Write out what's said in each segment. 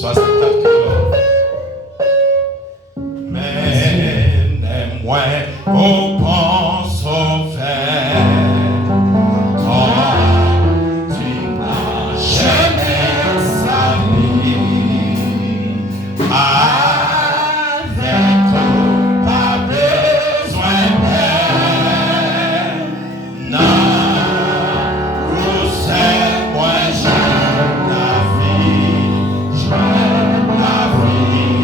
64 kilo. Mais n'aime-moi au pense au fait. Quand tu n'as jamais sa vie. Avec tout, pas besoin d'aide. Non, vous savez, moi j'aime la vie. J'aime la vie.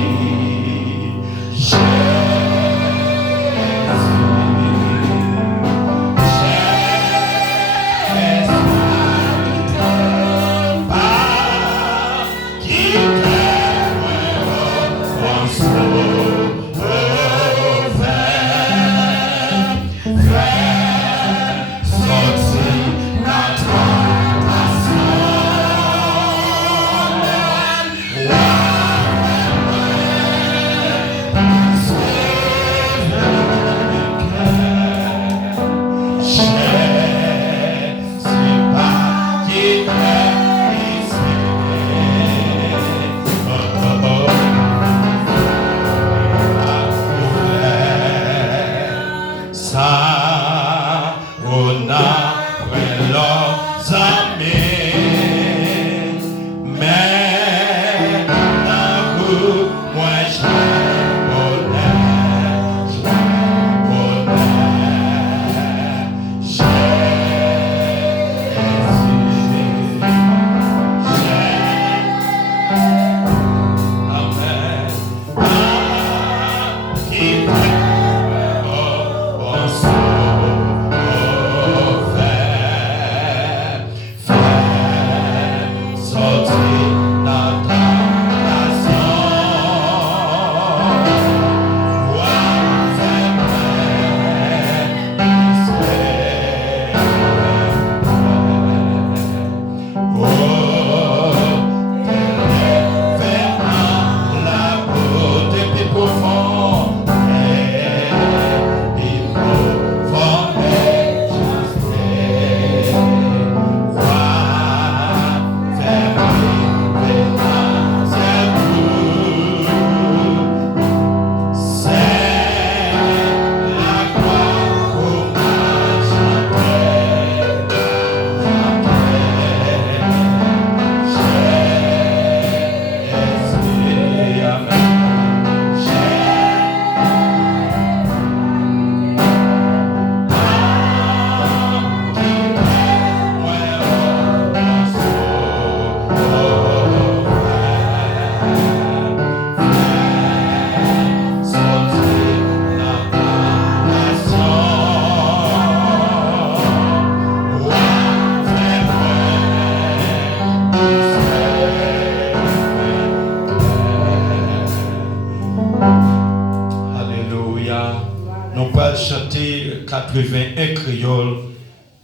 Nous allons chanter 81 créoles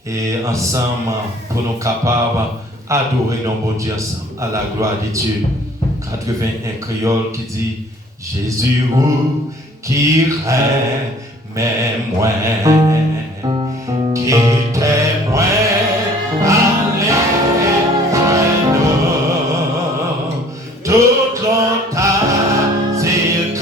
et ensemble pour nous capables d'adorer nos bon Dieu ensemble à la gloire de Dieu. 81 créoles qui dit Jésus qui règne moi, qui témoin toute longtemps c'est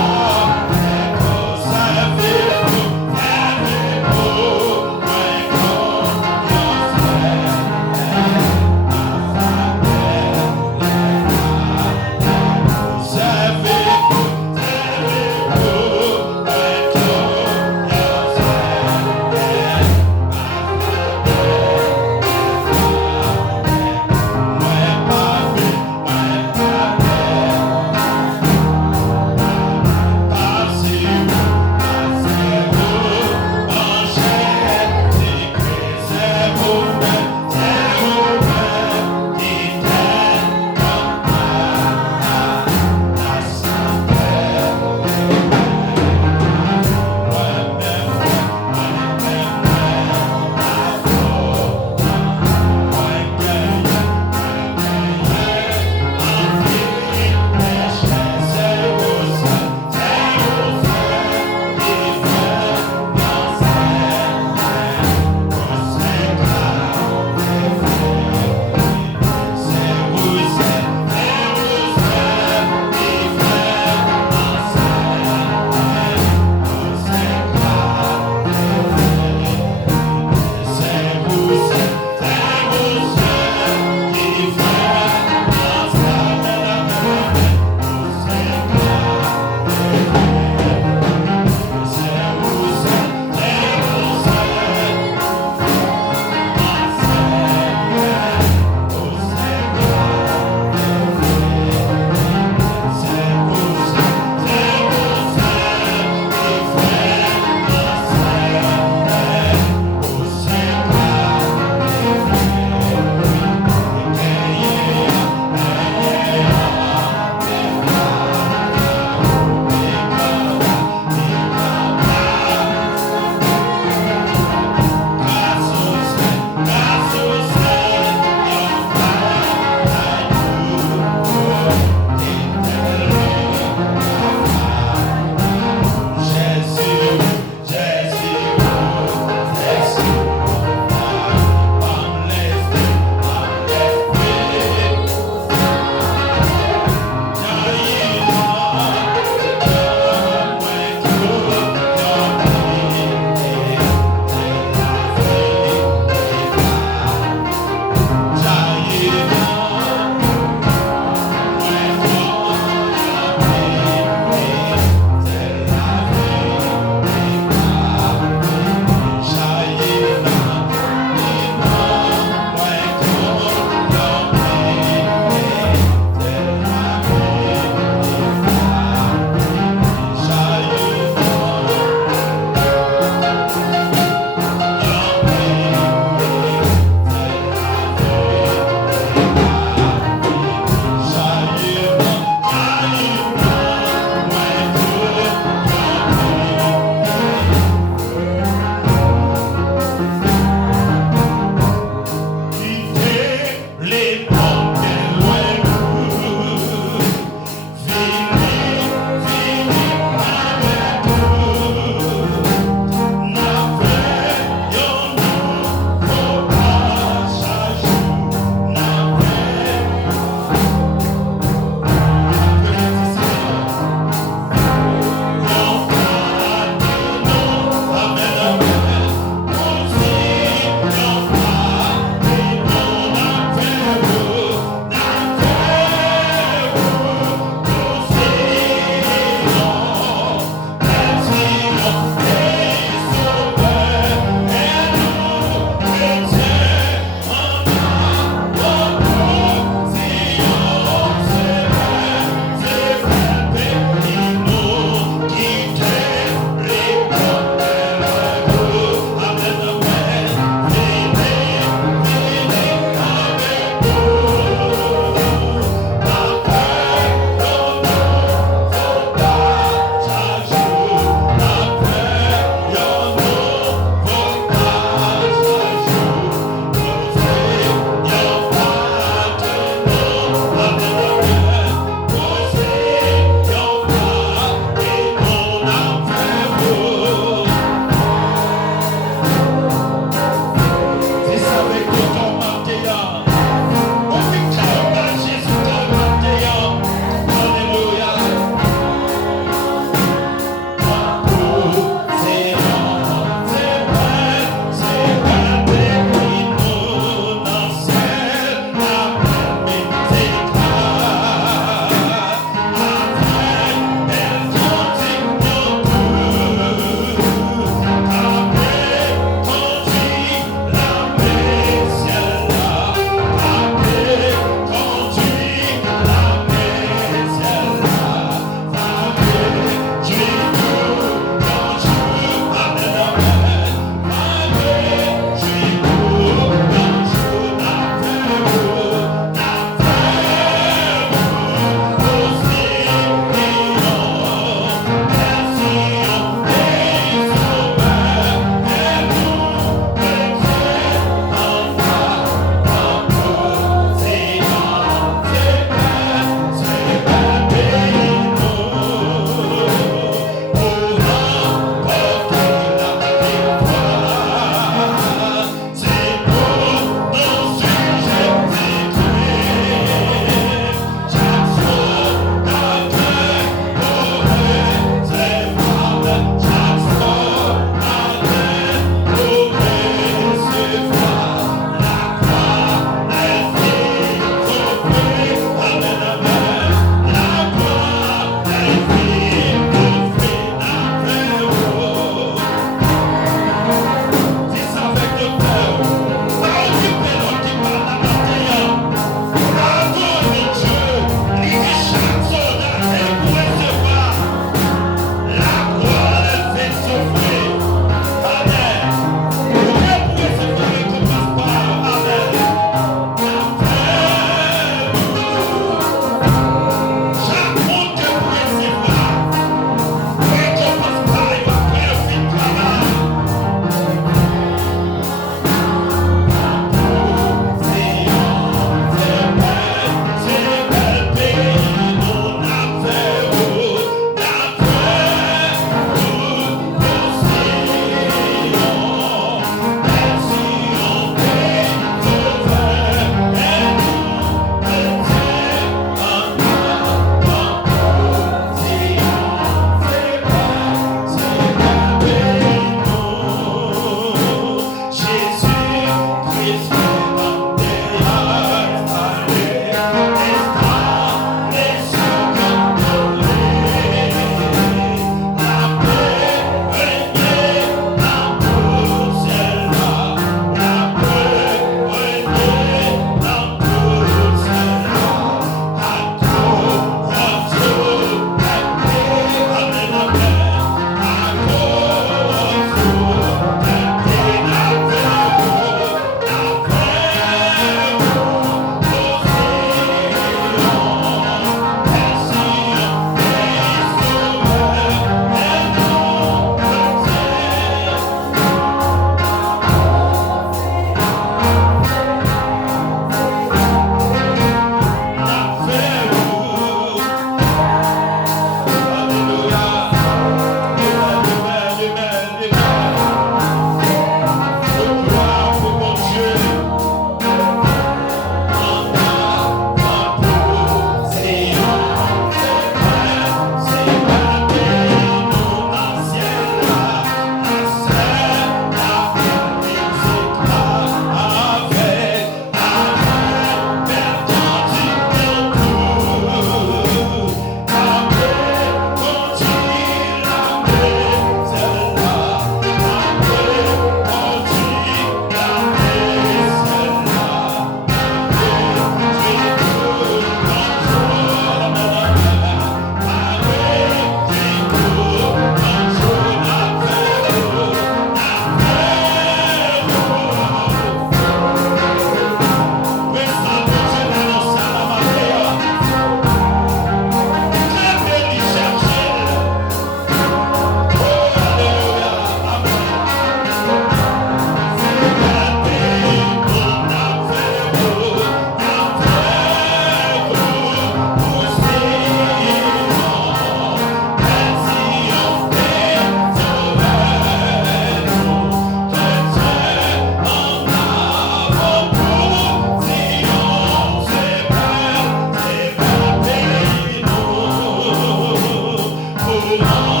La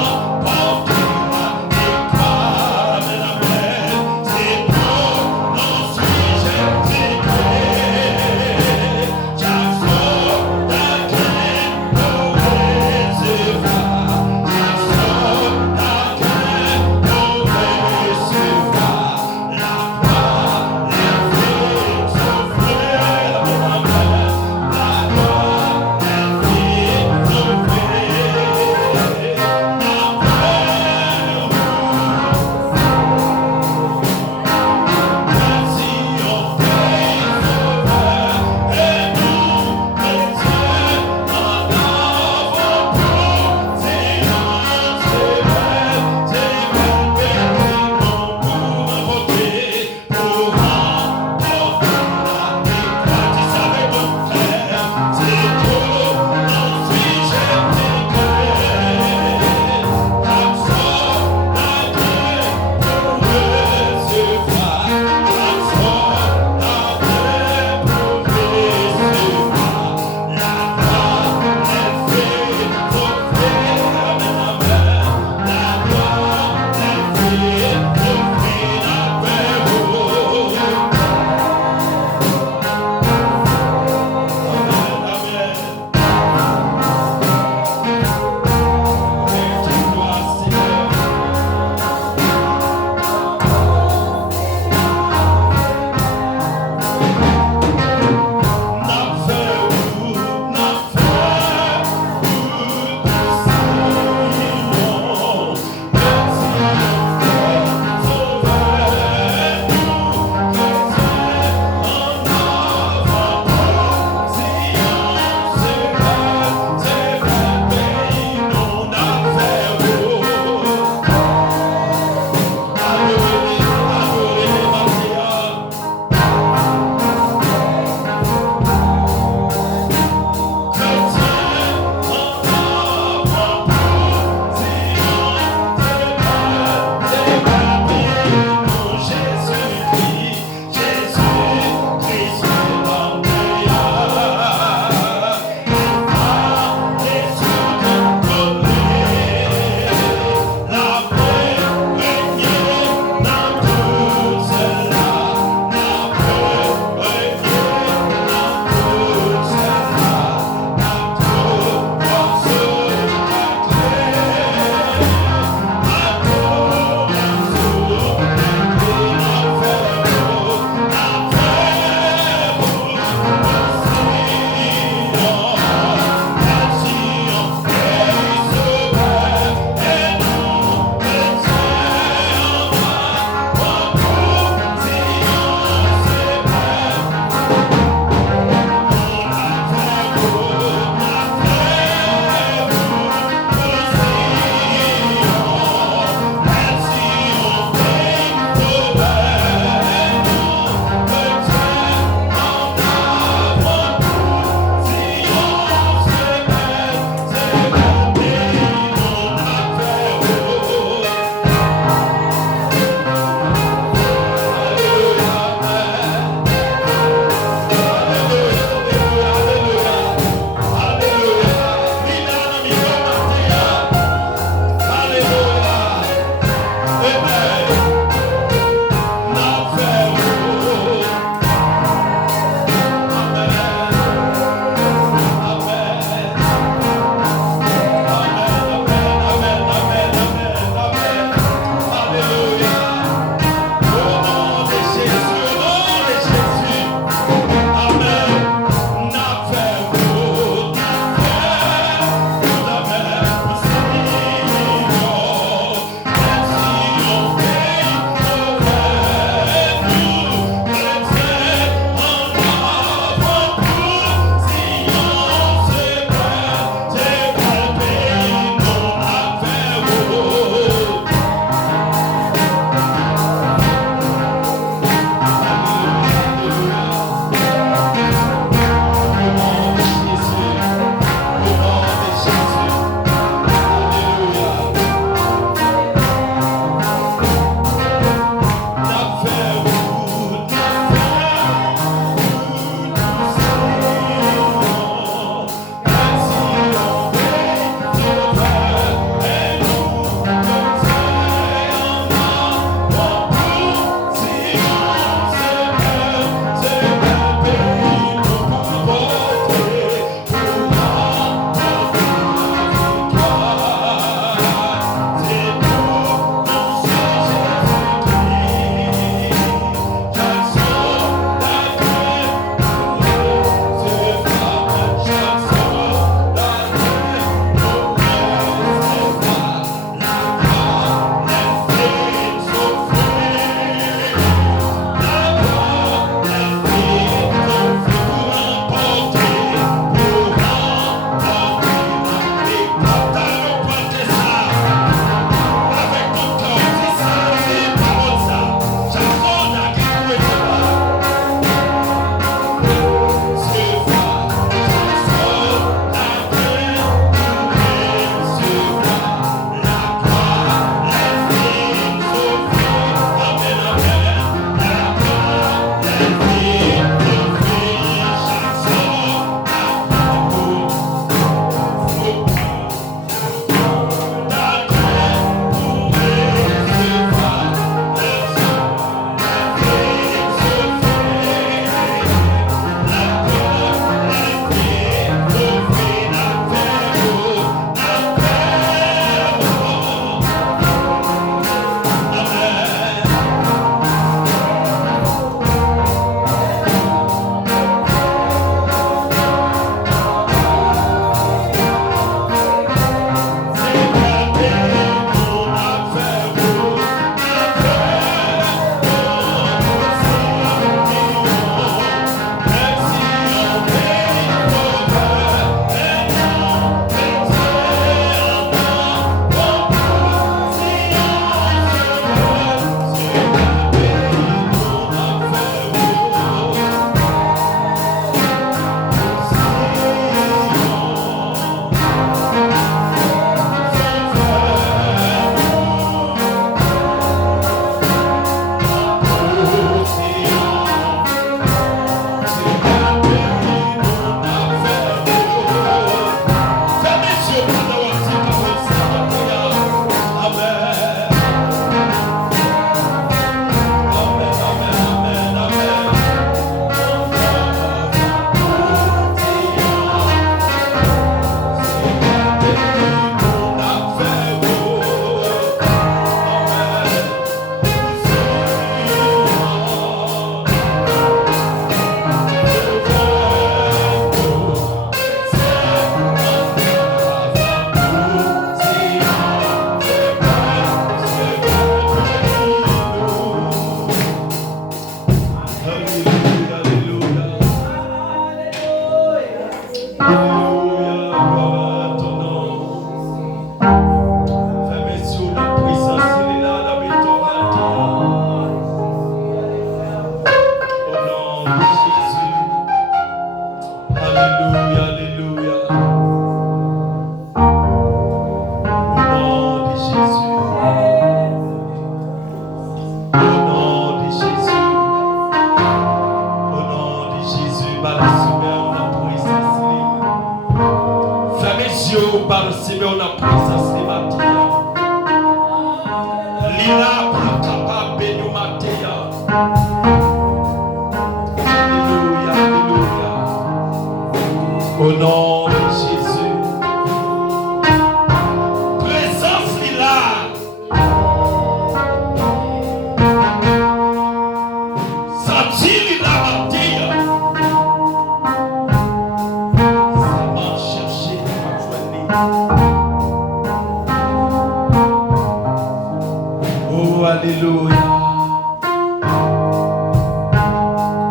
Alléluia.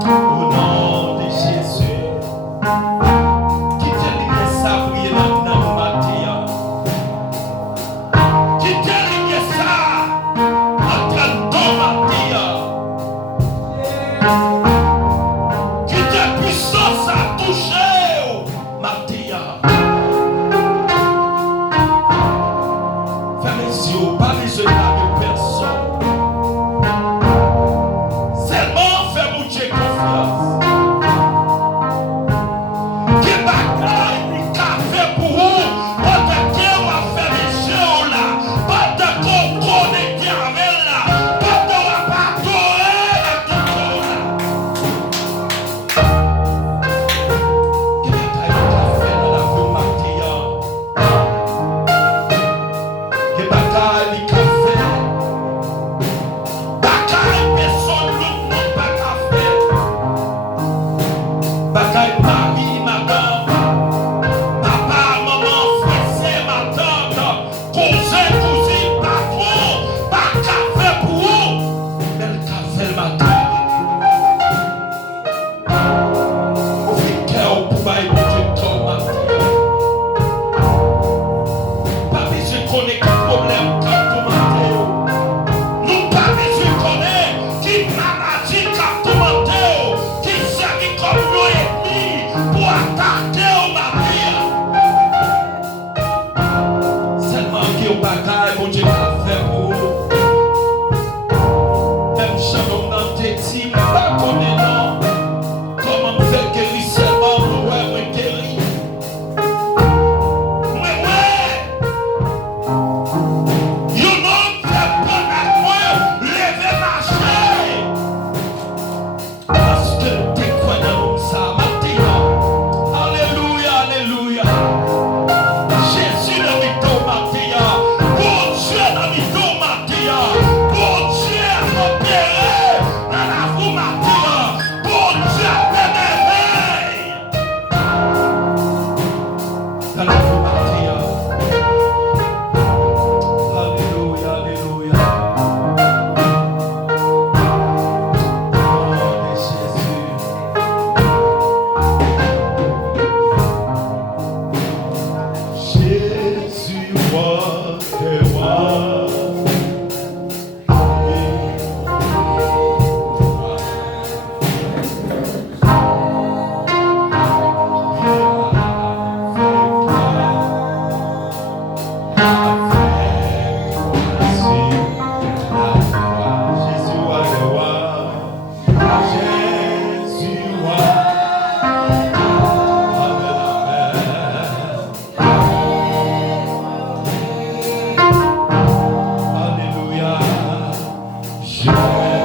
Au nom de Jésus. Qui te ligue ça briller dans le matin. Qui te ligue ça entre ton matin. Qui te puissance à toucher matin. Fais les yeux, pas les yeux de personne. Seulement fais mon Dieu confiance. Qui bataille du café pour vous, pas de qui on va faire les yeux là, pas de qu'on connecte avec là, pas de on va pas adorer la qui bataille du café dans la vie matin. Qui bataille du café. Bataille personne l'autre non pas café. Bataille mari, madame, papa, maman, frère, ma tante, cousin, cousine, patron, pas café pour vous, mais le café le matin. Cœur pour bailler du temps matin. Pas besoin de connaître le problème quand tout matin. Nous pas besoin de connaître qui maladie quand tout matin, qui servi comme nos ennemis pour attaquer au matin. Seulement qui au bagaille, bon Dieu a fait pour vous. Même chaque dans tes teams, pas connaît non. Comment me faire guérir seulement pour me guérir. Mais ouais, you know fait pas à moi, lever marcher. Parce que t'es quoi dans ça, matin. Alléluia, alléluia. Jésus dans mes dos, matin. Bon Dieu dans mes dos, matin. Bon Dieu opéré dans la vie, matin. Bon Dieu bénévole dans la vie, matin. Alléluia, alléluia. Oh, Jésus. Jésus, roi des rois. Jésus, roi des rois. Jésus, roi. Alléluia. Je vais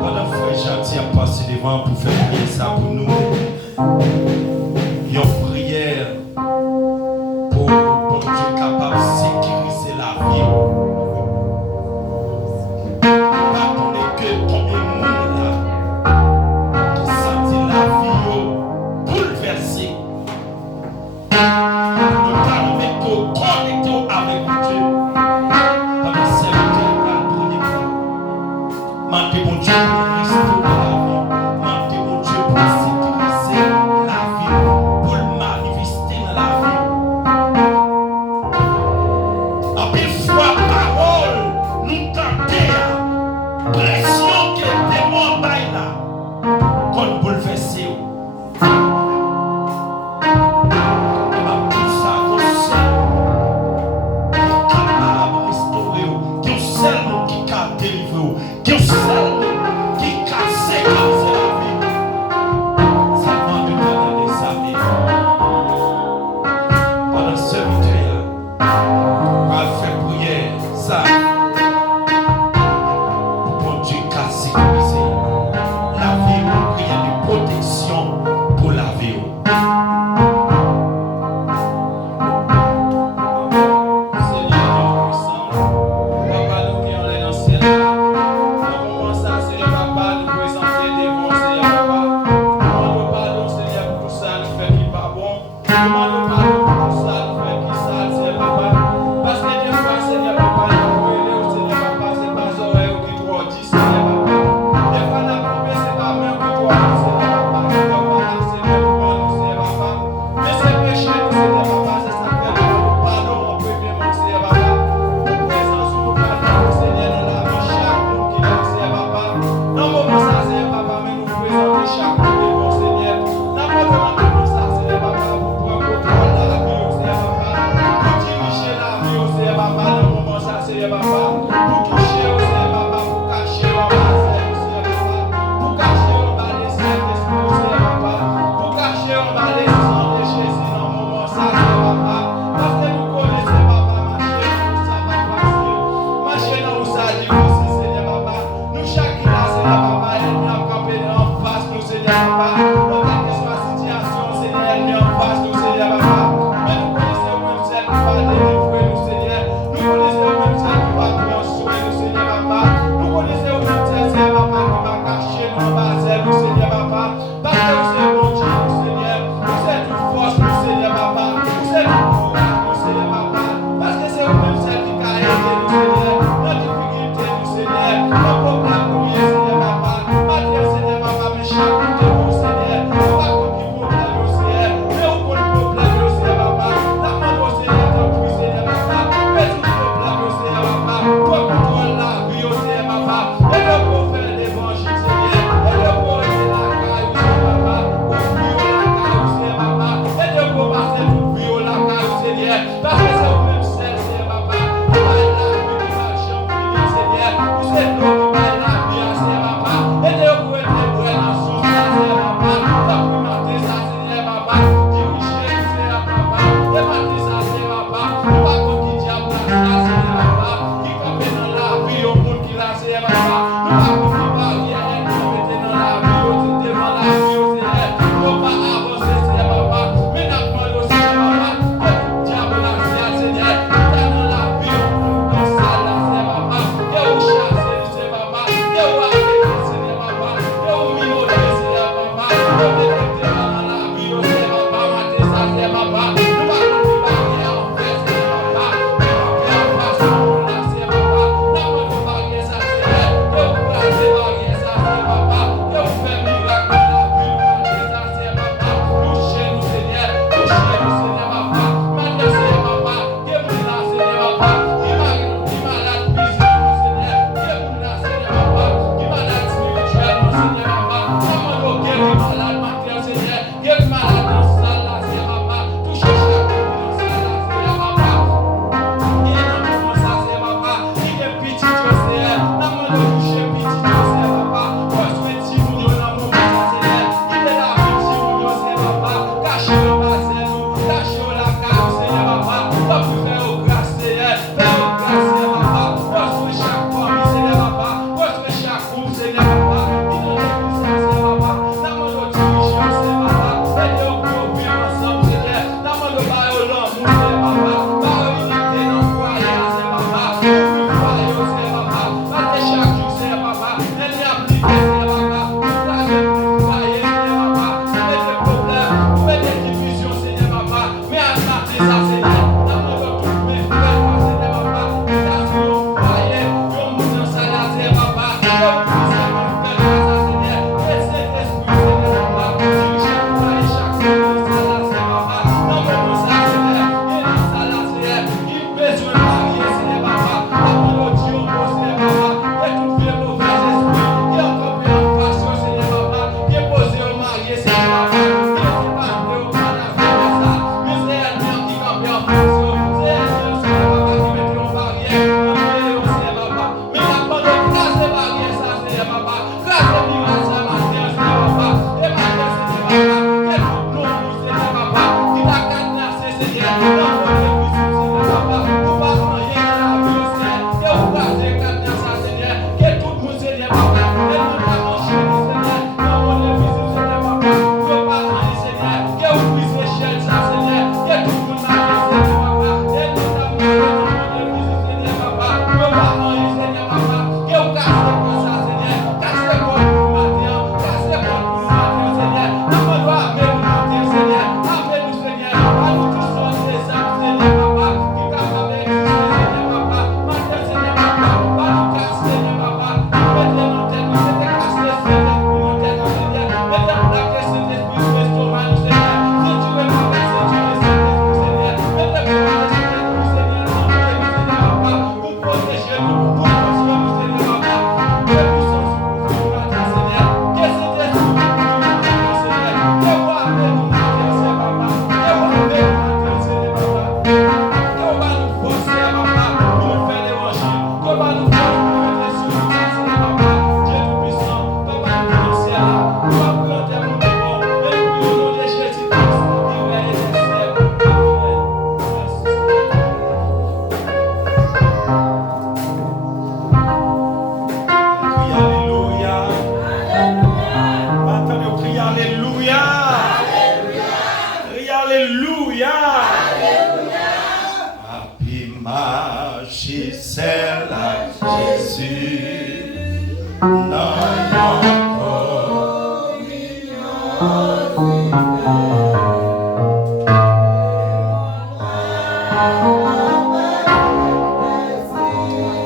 pendant frère Jati a passé devant pour faire prier ça pour nous. Une prière pour Dieu capable de sécuriser la vie. Pas qu'on est que combien de monde là qui sentit la vie bouleversée. Nous allons mettre connecter avec Dieu. Dans le serviteur va prier pour nous. Mandez mon Dieu pour restaurer la vie. Mandez mon Dieu pour sécuriser la vie. Pour le manifester dans la vie. En plus, fois parole, nous tentons. Pression que le démon baille là. Qu'on bouleverse.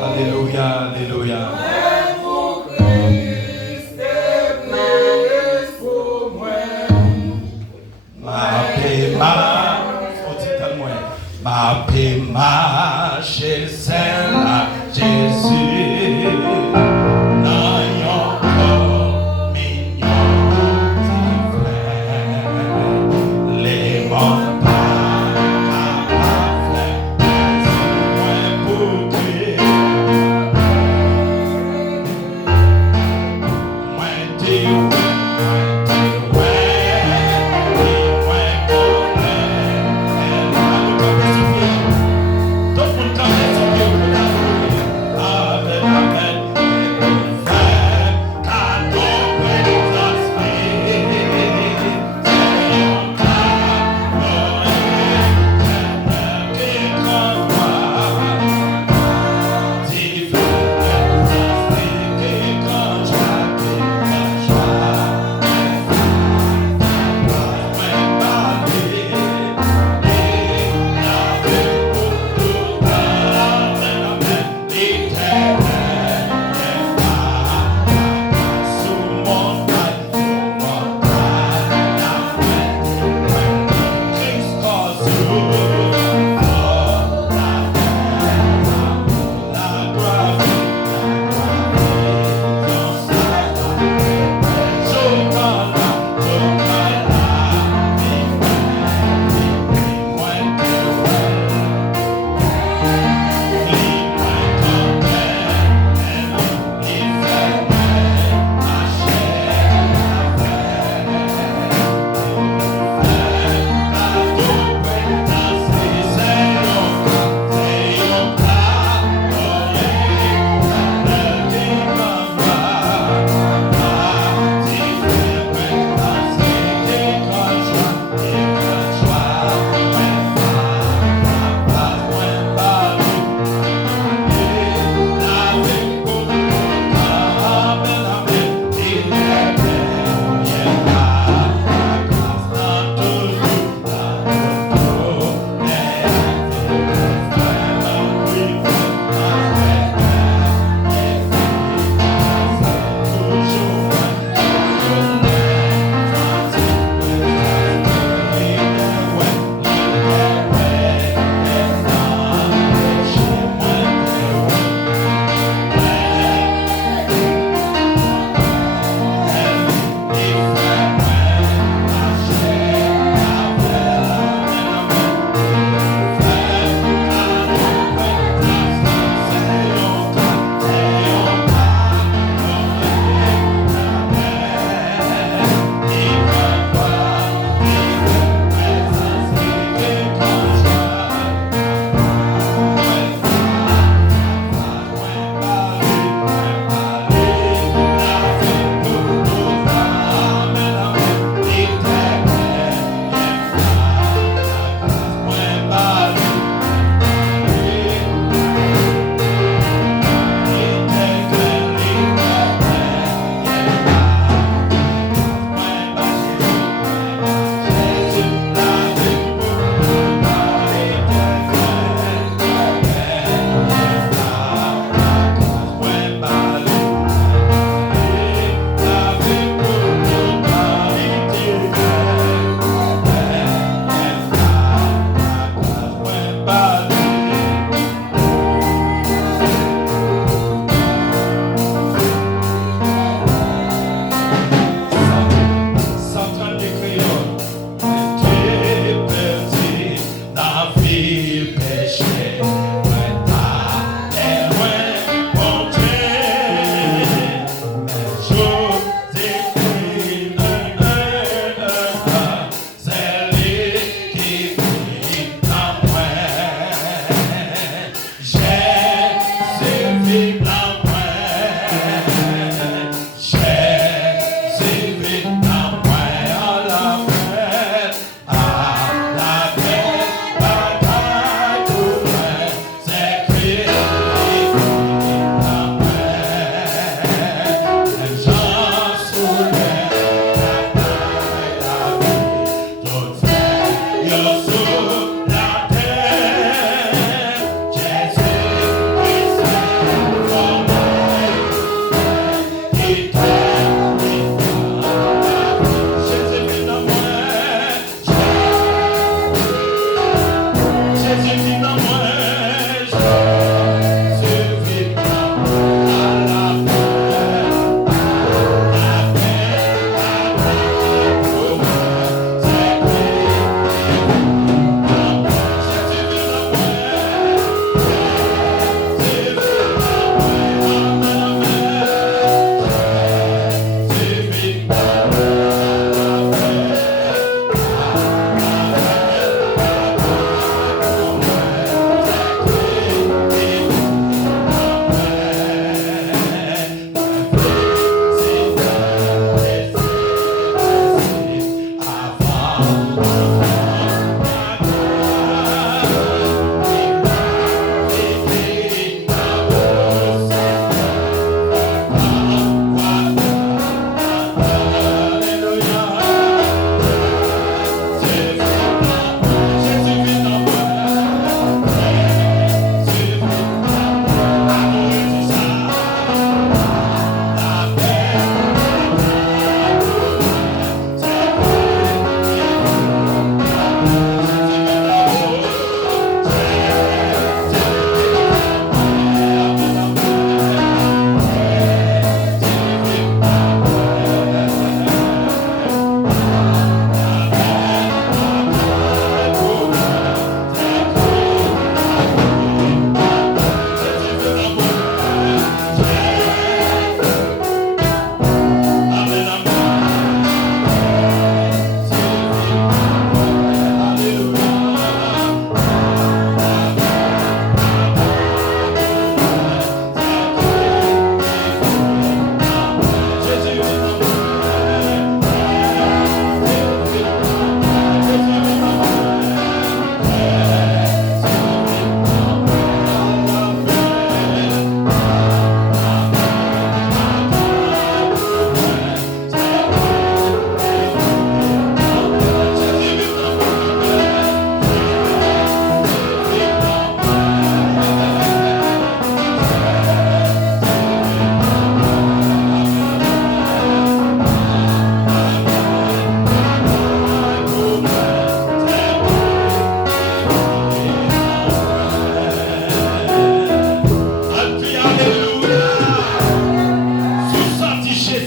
Alléluia, alléluia.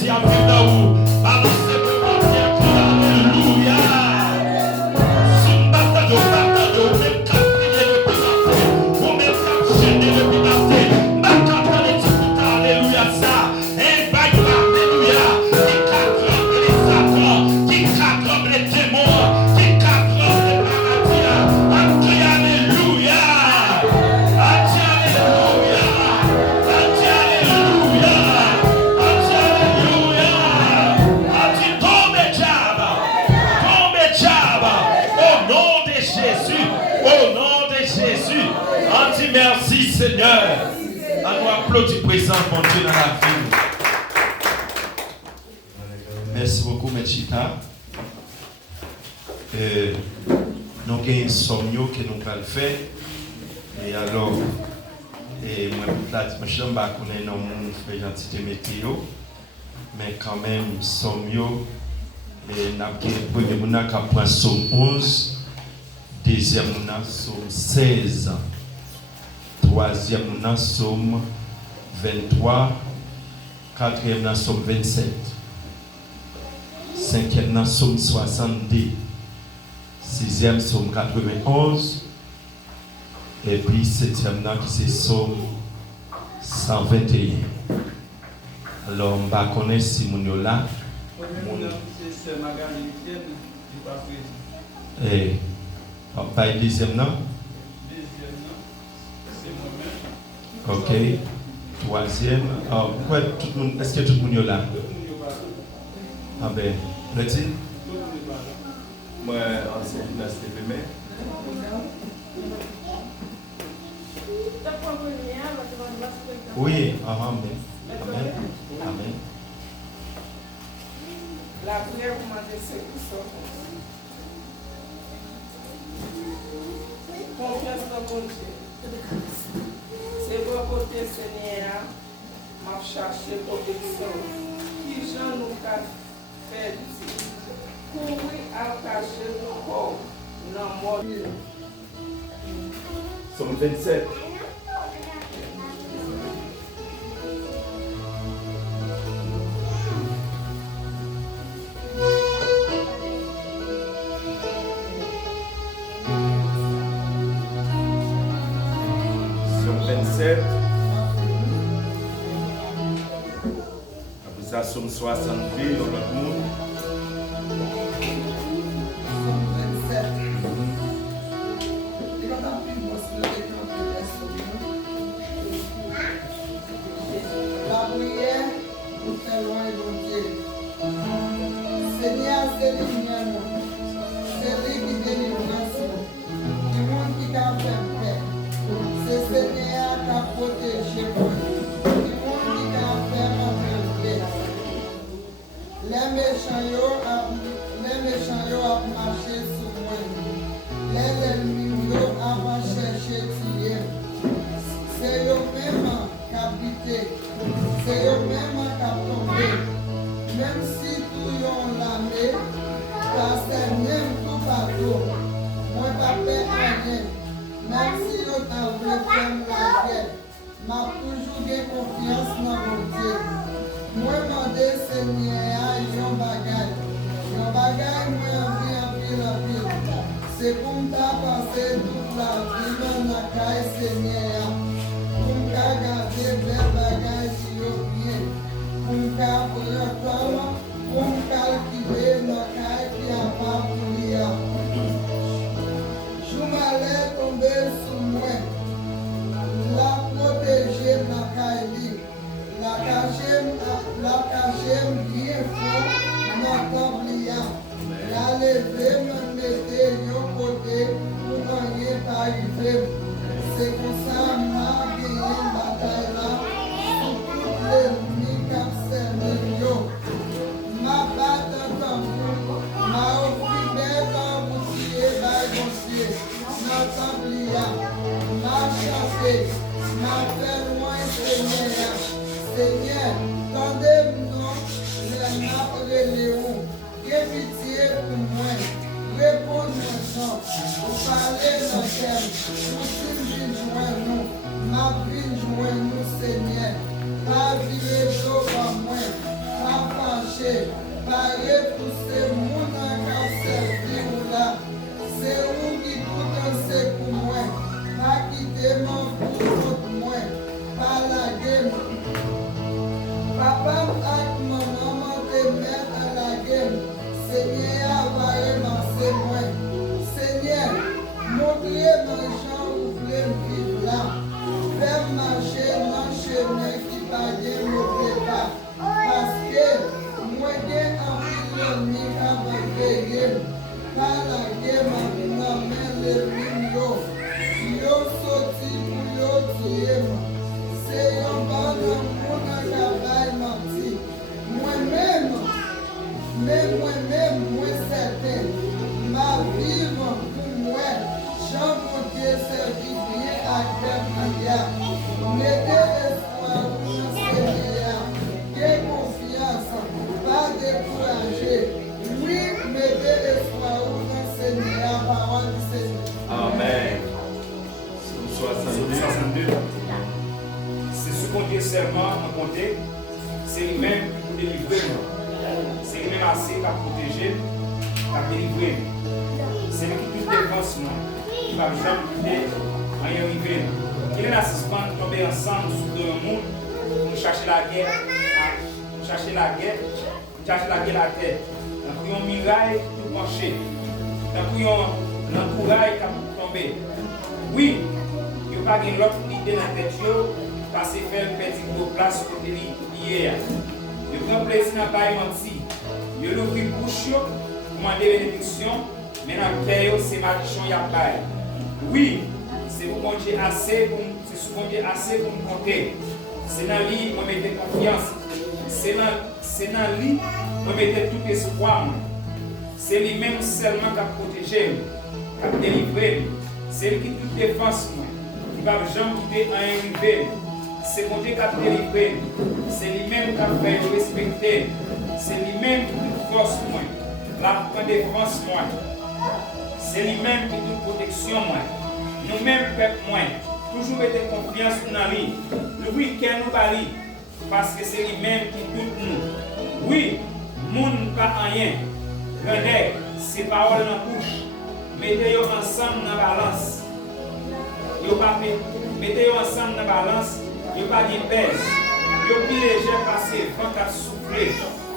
plaisir à vivre dans vous. Balancez le monde, alléluia. Si vous battez, vous même qu'à prier le pilaté, vous même qu'à gêner le pilaté, battez les petits alléluia ça. Et baille, alléluia. Qui catremble les satans, qui catremble les démons, qui catremble les maladies. Alléluia. Merci Seigneur. À nous applaudir présent mon Dieu dans la vie. Merci beaucoup Mechita. Nous avons un sommeil que nous allons faire. Et alors, je ne sais pas si nous avons une météo, mais quand même, sommeil, nous avons un somme 11, deuxième, somme 16. Troisième, somme 23. Quatrième, somme 27. Cinquième, somme 62. Sixième, somme 91. Et puis septième, c'est somme 121. Alors, on va connaître si mon là. Et, pas le deuxième, non? Ok. Troisième. Pourquoi tout le monde, est-ce que tout le monde est là? Ah ben, petit? Moi, ancien dynastie féminin. Oui, amen. Amen. Amen. La prière vous m'a dit c'est ça. Confiance dans mon Dieu. C'est bon côté Seigneur, m'a cherché protection. Qui j'en nous a fait courir à cacher le corps dans mon Dieu. Somme 27. Après ça, somme 60 vies dans notre monde. La prière pour faire loin de Dieu. Seigneur, c'est lui c'est lui qui délivre nous. Le monde qui a fait paix. C'est Seigneur qui a protégé moi. Le monde qui a fait ma paix. Les méchants ont marché sur moi. Les ennemis ont cherché tirer. C'est eux-mêmes qui habitent. C'est eux-mêmes qui ont tombé. Même si tout ont l'année, parce que même tout partout, moi pas fait rien. Même si nous avons fait la guerre, m'a toujours eu confiance dans mon Dieu. Moi demande Seigneur, yon bagay. Yon bagay moi envie en pile. C'est pour me passer toute la vie dans la caille Seigneur. Pour me garder bel bagay si yo bien. Pour me prendre pour me calculer la caille qui a pas pour lire. Je m'allais tomber sur moi. La protéger la caille. La cacher bien fort dans l'emploi. La lever, me mettre de côté pour rien pas arriver. C'est comme ça que je gagné une bataille là. Sur toutes les ennemis qui ont servi. envoyé pour ces mouns qui ont servi là. C'est où qui tout c'est pour moi. Pas quitter mon pour moi. Pas la gueule. Papa et maman te mettent à la gueule. Seigneur, vraiment, c'est moi. Seigneur, montrez-moi gens où vous voulez vivre là. Fais marcher dans chemin qui va bien me préparer. Parce que moi, j'ai envie de m'y veiller. Par la guerre, ma main, le mignon. Yo sorti pour yo tuer. C'est un bon amour dans la baille, ma petite. Moi-même, mais moi-même, moi certain, ma vie pour moi, Jean mon Dieu servi bien à Maria. Mettez espoir dans Seigneur, ayez confiance, pas décourager. Oui, mettez espoir dans Seigneur, parole du Seigneur. Amen. Psaume 62. C'est ce qu'on dit seulement en compter, c'est lui-même qui délivre. C'est lui-même assez pour protéger, pour délivrer. C'est lui qui tout défense moi. Il va jamais quitter rien arriver. Il est là suspendre tomber ensemble sur le monde pour chercher la guerre, pour chercher la guerre, pour chercher la guerre à la tête. Dans une muraille tout penché, dans une couraille qui tomber. Oui, il n'y a pas de l'autre idée dans la tête, parce que faire une petite place pour te lier. Il prend plaisir dans le bail menti. Il ouvre la bouche pour demander bénédiction, mais dans le cœur, c'est malédiction y a pas. Oui, c'est pour bon Dieu assez pour me compter. C'est dans lui que je mets confiance. C'est dans lui que je mets tout espoir. C'est lui-même seulement qui a protégé, qui a délivré. C'est lui qui tout défense moi. Il ne va jamais quitter un arrivé. C'est mon Dieu qui a délivré. C'est lui-même qui a fait respecter. C'est lui-même qui nous force moi. La défense moi. C'est lui-même qui nous protection moi. Nous-mêmes, peuple moi. Toujours mettez confiance dans lui. Le week-end nous bali. Parce que c'est lui-même qui doute nous. Oui, monde pas rien. Regardez, ces paroles dans la bouche. Mettez-les ensemble dans la balance. Mettez-les ensemble dans la balance. Il n'y a pas de pèse. Il y a plus léger passer, vent à souffler.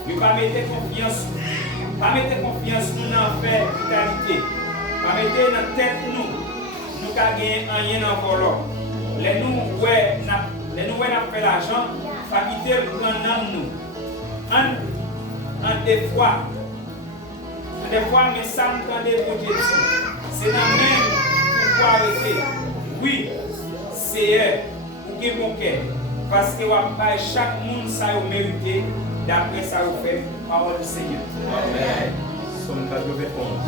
Il n'y a pas mettre confiance. Pas mettre confiance nous dans faire qualité. Pas mettre dans la tête nous qu'à gagner rien dans le volant. Les nous ouais n'a fait l'argent, pas quitter le grand nous. En des fois, mais ça nous tendait pour Dieu. C'est la même pour arrêter. Oui, c'est pour que mon cœur. Parce que chaque monde ça a mérité d'après ça a fait parole du Seigneur. Amen. Psaume 91.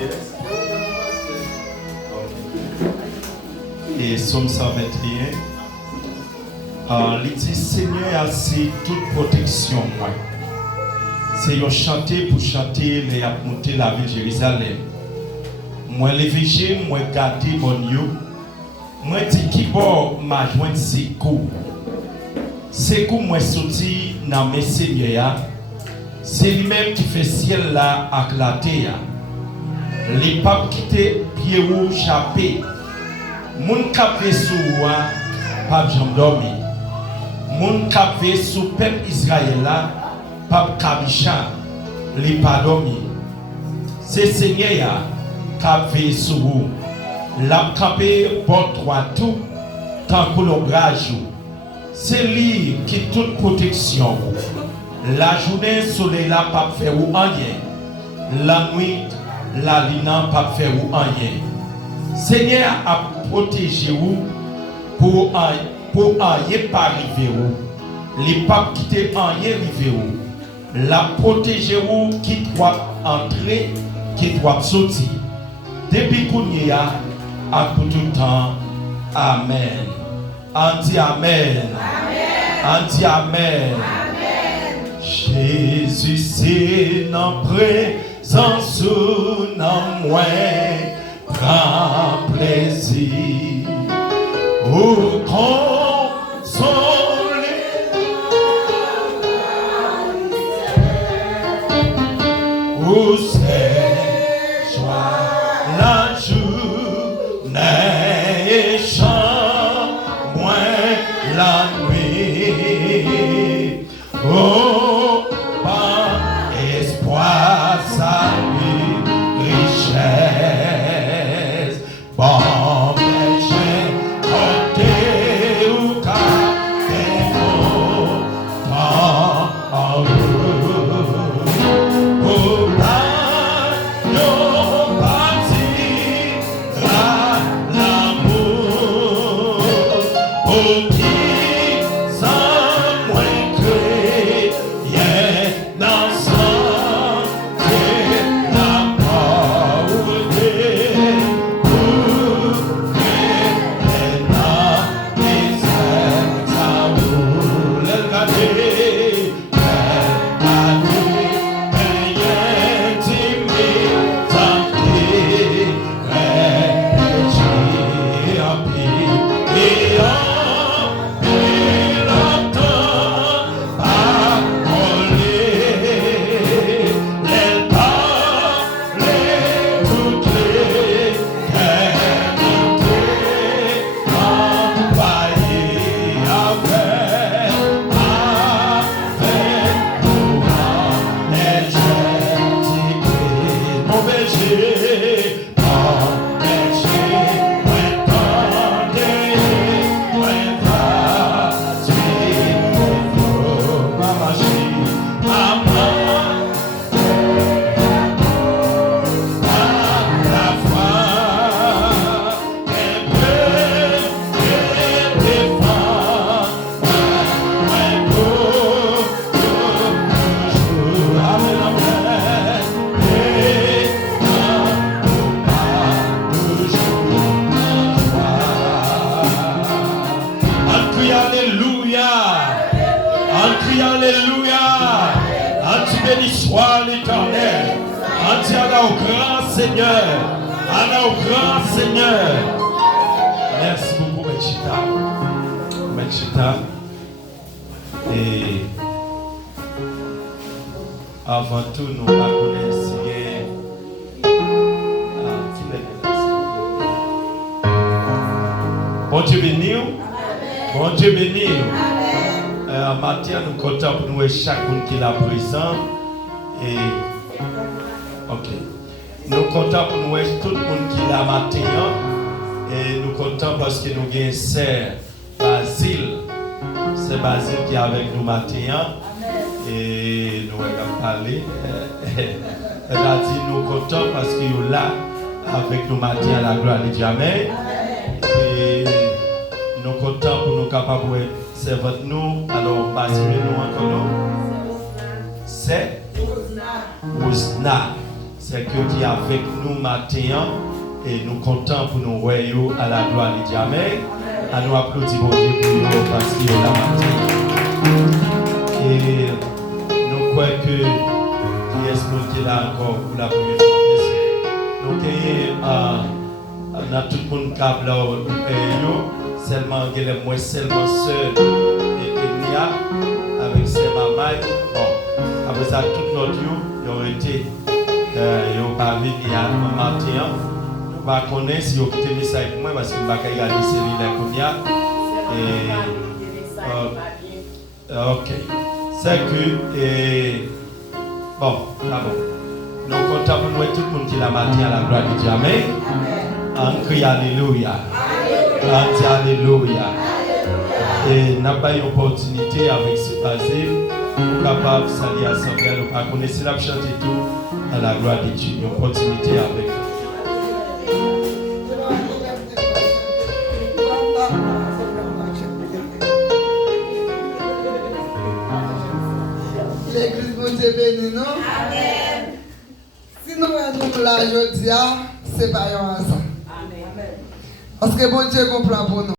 Yes. Et Somme 121. Il dit Seigneur, c'est toute protection. Moi. C'est un chanter pour chanter, les monter la ville de Jérusalem. Moi, les vigés, moi, garder mon yo. Moi, dis qui bon, m'a joint c'est coup. C'est coup, moi, sorti dans mes seigneurs. C'est lui-même qui fait ciel là avec la terre. Les papes qui étaient pieds ou chapés. Moun capé sous pape Jean dormi. Moun capé sous peuple Israël là, pape Kabisha, les pas dormi. C'est Seigneur capé sous vous. La capé porte trois tout tant que l'ombrage. C'est lui qui toute protection. La journée soleil là pas faire ou rien. La nuit la lina pas faire ou rien. Seigneur a protégé vous pour rien pas arriver vous. Les papes qui te rien arriver vous. La protégé vous qui doit entrer, qui doit sortir. Depuis qu'on y a pour tout le temps. Amen. On dit Amen. On dit Amen. Jésus c'est notre présence dans moi. Prends plaisir au consoler. Où c'est joie la journée et chant moins la nuit. Oh, par espoir, salut, richesse. Bon, mais j'ai compté ou capté en route. Pour l'agneau bâtira l'amour. Pour qui sans moins chrétien dans son Dieu la pauvreté. Soit l'Éternel, entier au grand Seigneur, au grand Seigneur. Merci beaucoup, Mechita. Et avant tout, nous reconnaissons bon Dieu béni. Bon Dieu béni. Matin, nous comptons pour nous chacun qui est là présent. Et ok. Nous comptons pour nous tout le monde qui est là matin. Et nous comptons parce que nous avons sœur Basile. C'est Basile qui est avec nous matin. Et nous allons parler. Elle a dit nous comptons parce qu'il est là avec nous matin à la gloire de Dieu. Et nous comptons pour nous capables de servir nous. Alors, basculez nous encore. C'est Ousna. c'est que qui est avec nous matin et nous comptons pour nous voir à la gloire de Dieu. À nous applaudir bon Dieu pour nous parce qu'il est la matin. Et nous croyons que qui est-ce qui est là encore pour la première fois. Donc, dans tout le monde qui a seulement moi seulement seul et Nia avec ses mamans. Bon, après ça, tout notre ils ont été, ils ont pas vu il y a un matin. Je ne sais pas si vous avez mis ça avec moi parce que je ne vais pas regarder celui-là comme il y a. Ok. C'est que, bon, d'abord, nous comptons pour nous tout le monde qui l'a matin à la gloire de Dieu. Amen. On crie Alléluia. On dit Alléluia. Et nous avons une opportunité avec ce Basile pour capable de saluer l'Assemblée. Nous ne connaissons pas chanter tout à la gloire de Dieu. Une opportunité avec nous. L'église bon Dieu béni, non? Amen. Si nous allons là aujourd'hui, c'est pas un hasard. Amen. Parce que bon Dieu comprend pour nous.